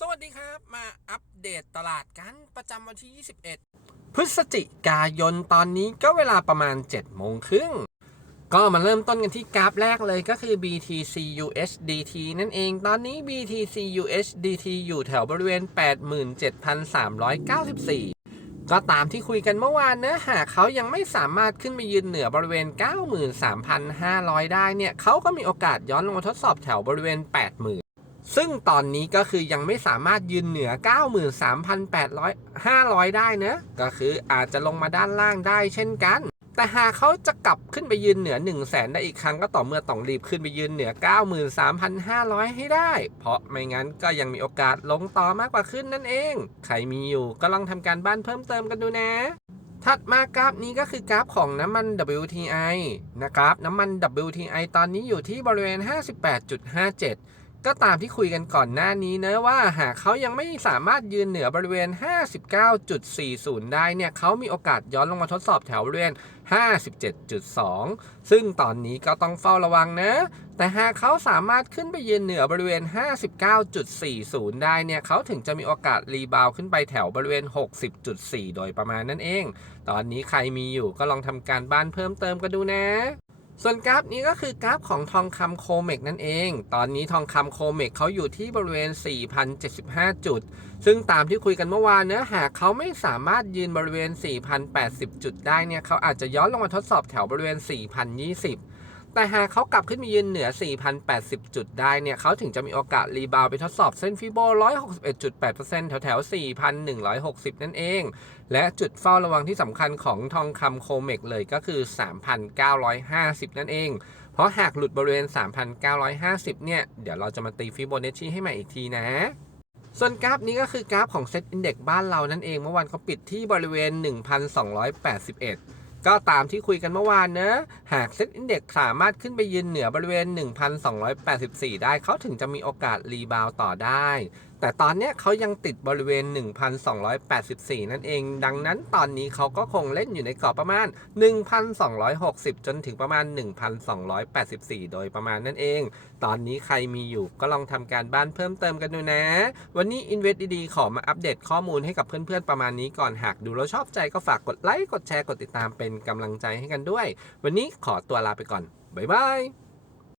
สวัสดีครับ มาอัปเดตตลาดกันประจำวันที่ 21 พฤศจิกายนตอนนี้ก็เวลาประมาณ 7 โมงครึ่ง ก็มาเริ่มต้นกันที่กราฟแรกเลยก็คือ BTC USDT นั่นเอง ตอนนี้ BTC USDT อยู่แถวบริเวณ 87,394ก็ตามที่คุยกันเมื่อวานเนื้อหากเขายังไม่สามารถขึ้นไปยืนเหนือบริเวณ 93,500 ได้เนี่ยเขาก็มีโอกาสย้อนลงมาทดสอบแถวบริเวณ 80,000 ซึ่งตอนนี้ก็คือยังไม่สามารถยืนเหนือ 93,800 500ได้เนะ ก็คืออาจจะลงมาด้านล่างได้เช่นกัน แต่หากเขาจะกลับขึ้นไปยืนเหนือ 1 0 0 0 0แสนได้อีกครั้งก็ต่อเมื่อต้องรีบขึ้นไปยืนเหนือ 93,500 ให้ได้ เพราะไม่งั้นก็ยังมีโอกาสลงต่อมากกว่าขึ้นนั่นเอง ใครมีอยู่ก็ลองทำการบ้านเพิ่มเติมกันดูนะถัดมากราฟนี้ก็คือกราฟของน้ำมัน WTI นะครับ น้ำมัน WTI ตอนนี้อยู่ที่บริเวณ 58.57 ก็ตามที่คุยกันก่อนหน้านี้เนะว่าหากเขายังไม่สามารถยืนเหนือบริเวณ 59.40 ได้เนี่ยเขามีโอกาสย้อนลงมาทดสอบแถวบริเวณ 57.2 ซึ่งตอนนี้ก็ต้องเฝ้าระวังนะ แต่หากเขาสามารถขึ้นไปยืนเหนือบริเวณ 59.40 ได้เนี่ยเขาถึงจะมีโอกาสรีบาวขึ้นไปแถวบริเวณ 60.4 โดยประมาณนั่นเอง ตอนนี้ใครมีอยู่ก็ลองทำการบ้านเพิ่มเติมกันดูนะ ส่วนกราฟนี้ก็คือกราฟของทองคำโคเมกนั่นเอง ตอนนี้ทองคำโคเมกเขาอยู่ที่บริเวณ 4,075 จุด ซึ่งตามที่คุยกันเมื่อวานเนื้อหากเขาไม่สามารถยืนบริเวณ 4,080 จุดได้เนี่ยเขาอาจจะย้อนลงมาทดสอบแถวบริเวณ 4,020 แต่หากเขากลับขึ้นมายืนเหนือ 4,080 จุดได้เนี่ยเขาถึงจะมีโอกาสรีบาวไปทดสอบเส้นฟิโบ 161.8%แถวแถวๆ4,160 นั่นเอง และจุดเฝ้าระวังที่สำคัญของทองคำโคเมกเลยก็คือ 3,950 นั่นเอง เพราะหากหลุดบริเวณ 3,950 เนี่ย เดี๋ยวเราจะมาตีฟิโบนัชชีให้ใหม่อีกทีนะส่วนกราฟนี้ก็คือกราฟของเซตอินเด็กบ้านเรานั่นเองเมื่อวานเขาปิดที่บริเวณ 1,281 ก็ตามที่คุยกันเมื่อวานเนะ หากเซ็ตอินเด็กสามารถขึ้นไปยืนเหนือบริเวณ 1,284 ได้เขาถึงจะมีโอกาสรีบาวต่อได้ แต่ตอนนี้เขายังติดบริเวณ 1,284 นั่นเอง ดังนั้นตอนนี้เขาก็คงเล่นอยู่ในกรอบประมาณ 1,260 จนถึงประมาณ 1,284 โดยประมาณนั่นเอง ตอนนี้ใครมีอยู่ก็ลองทำการบ้านเพิ่มเติมกันดูนะ วันนี้ Invest ดีๆขอมาอัปเดตข้อมูลให้กับเพื่อนๆประมาณนี้ก่อนหากดูแล้วชอบใจก็ฝากกดไลค์ กดแชร์ กดติดตามเป็นกำลังใจให้กันด้วย วันนี้ขอตัวลาไปก่อน บ๊ายบาย